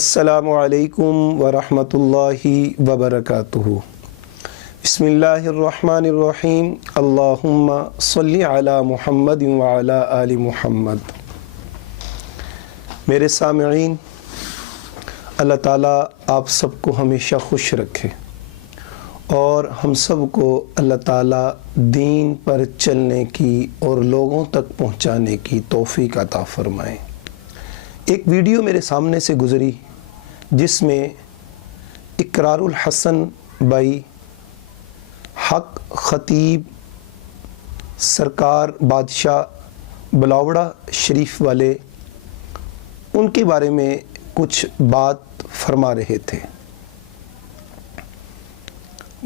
السلام علیکم ورحمۃ اللہ وبرکاتہ۔ بسم اللہ الرحمن الرحیم۔ اللہم صلی علی محمد وعلی آل محمد۔ میرے سامعین، اللہ تعالیٰ آپ سب کو ہمیشہ خوش رکھے اور ہم سب کو اللہ تعالیٰ دین پر چلنے کی اور لوگوں تک پہنچانے کی توفیق عطا فرمائے۔ ایک ویڈیو میرے سامنے سے گزری جس میں اقرار الحسن بھائی حق خطیب سرکار بادشاہ بلاوڑا شریف والے ان کے بارے میں کچھ بات فرما رہے تھے۔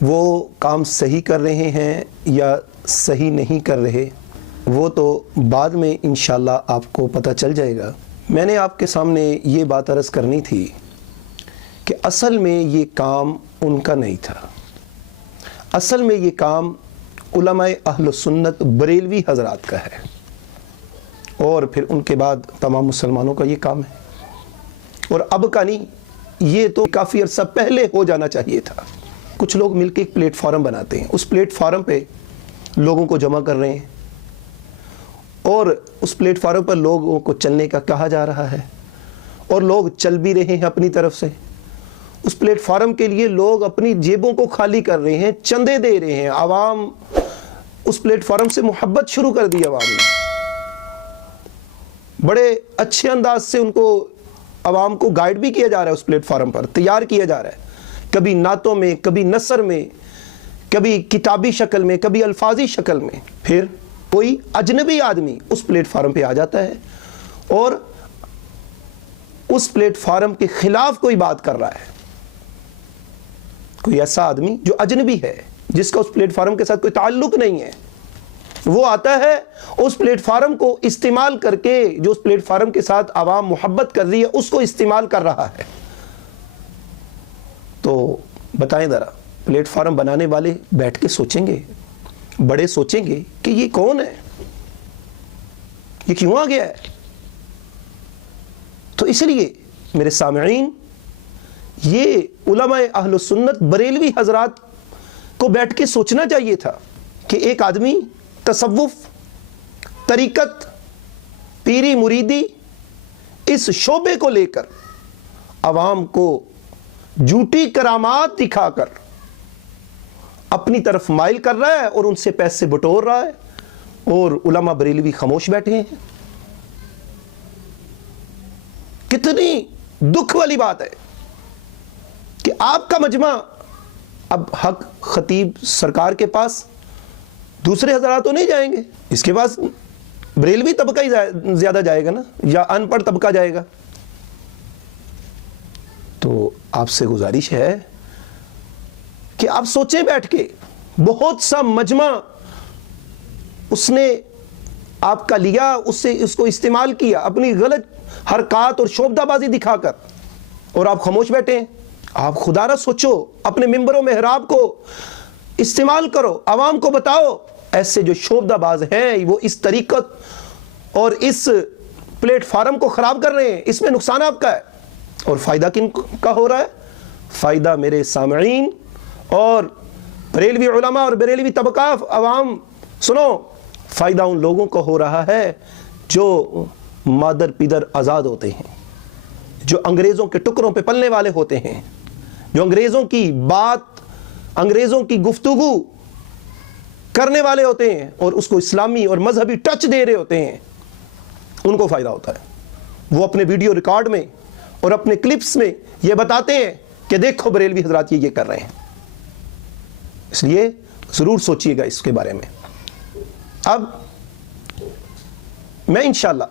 وہ کام صحیح کر رہے ہیں یا صحیح نہیں کر رہے وہ تو بعد میں انشاءاللہ آپ کو پتہ چل جائے گا۔ میں نے آپ کے سامنے یہ بات عرض کرنی تھی کہ اصل میں یہ کام ان کا نہیں تھا، اصل میں یہ کام علماء اہل سنت بریلوی حضرات کا ہے اور پھر ان کے بعد تمام مسلمانوں کا یہ کام ہے، اور اب کا نہیں، یہ تو کافی عرصہ پہلے ہو جانا چاہیے تھا۔ کچھ لوگ مل کے ایک پلیٹ فارم بناتے ہیں، اس پلیٹ فارم پہ لوگوں کو جمع کر رہے ہیں اور اس پلیٹ فارم پر لوگوں کو چلنے کا کہا جا رہا ہے اور لوگ چل بھی رہے ہیں اپنی طرف سے۔ اس پلیٹ فارم کے لیے لوگ اپنی جیبوں کو خالی کر رہے ہیں، چندے دے رہے ہیں، عوام اس پلیٹ فارم سے محبت شروع کر دی عوام نے۔ بڑے اچھے انداز سے ان کو عوام کو گائیڈ بھی کیا جا رہا ہے، اس پلیٹ فارم پر تیار کیا جا رہا ہے، کبھی نعتوں میں، کبھی نثر میں، کبھی کتابی شکل میں، کبھی الفاظی شکل میں۔ پھر کوئی اجنبی آدمی اس پلیٹ فارم پہ آ جاتا ہے اور اس پلیٹ فارم کے خلاف کوئی بات کر رہا ہے۔ کوئی ایسا آدمی جو اجنبی ہے، جس کا اس پلیٹ فارم کے ساتھ کوئی تعلق نہیں ہے، وہ آتا ہے اس پلیٹ فارم کو استعمال کر کے، جو اس پلیٹ فارم کے ساتھ عوام محبت کر رہی ہے اس کو استعمال کر رہا ہے۔ تو بتائیں ذرا، پلیٹ فارم بنانے والے بیٹھ کے سوچیں گے، بڑے سوچیں گے کہ یہ کون ہے، یہ کیوں آ گیا ہے؟ تو اس لیے میرے سامعین، یہ علماء اہل سنت بریلوی حضرات کو بیٹھ کے سوچنا چاہیے تھا کہ ایک آدمی تصوف، طریقت، پیری مریدی اس شعبے کو لے کر عوام کو جھوٹی کرامات دکھا کر اپنی طرف مائل کر رہا ہے اور ان سے پیسے بٹور رہا ہے، اور علماء بریلوی خاموش بیٹھے ہیں۔ کتنی دکھ والی بات ہے کہ آپ کا مجمع اب حق خطیب سرکار کے پاس، دوسرے حضرات تو نہیں جائیں گے، اس کے پاس بریلوی طبقہ ہی زیادہ جائے گا نا، یا ان پڑھ طبقہ جائے گا۔ تو آپ سے گزارش ہے کہ آپ سوچیں بیٹھ کے، بہت سا مجمع اس نے آپ کا لیا، اس کو استعمال کیا اپنی غلط حرکات اور شعبدہ بازی دکھا کر، اور آپ خاموش بیٹھے ہیں۔ آپ خدا نہ سوچو، اپنے ممبر و محراب کو استعمال کرو، عوام کو بتاؤ ایسے جو شعبدہ باز ہیں وہ اس طریقت اور اس پلیٹ فارم کو خراب کر رہے ہیں، اس میں نقصان آپ کا ہے، اور فائدہ کن کا ہو رہا ہے؟ فائدہ میرے سامعین اور بریلوی علماء اور بریلوی طبقہ عوام سنو، فائدہ ان لوگوں کو ہو رہا ہے جو مادر پیدر آزاد ہوتے ہیں، جو انگریزوں کے ٹکڑوں پہ پلنے والے ہوتے ہیں، جو انگریزوں کی بات، انگریزوں کی گفتگو کرنے والے ہوتے ہیں اور اس کو اسلامی اور مذہبی ٹچ دے رہے ہوتے ہیں، ان کو فائدہ ہوتا ہے۔ وہ اپنے ویڈیو ریکارڈ میں اور اپنے کلپس میں یہ بتاتے ہیں کہ دیکھو بریلوی حضرات یہ کر رہے ہیں۔ اس لیے ضرور سوچئے گا اس کے بارے میں۔ اب میں انشاءاللہ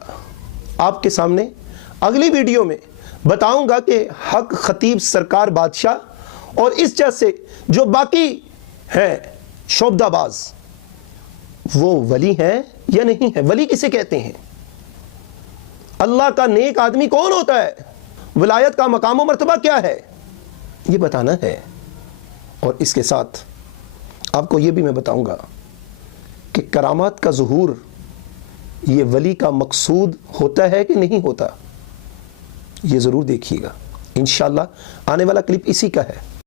آپ کے سامنے اگلی ویڈیو میں بتاؤں گا کہ حق خطیب سرکار بادشاہ اور اس جیسے جو باقی ہیں شعبدہ باز، وہ ولی ہیں یا نہیں ہیں؟ ولی کسے کہتے ہیں؟ اللہ کا نیک آدمی کون ہوتا ہے؟ ولایت کا مقام و مرتبہ کیا ہے؟ یہ بتانا ہے۔ اور اس کے ساتھ آپ کو یہ بھی میں بتاؤں گا کہ کرامات کا ظہور یہ ولی کا مقصود ہوتا ہے کہ نہیں ہوتا، یہ ضرور دیکھیے گا۔ انشاءاللہ آنے والا کلپ اسی کا ہے.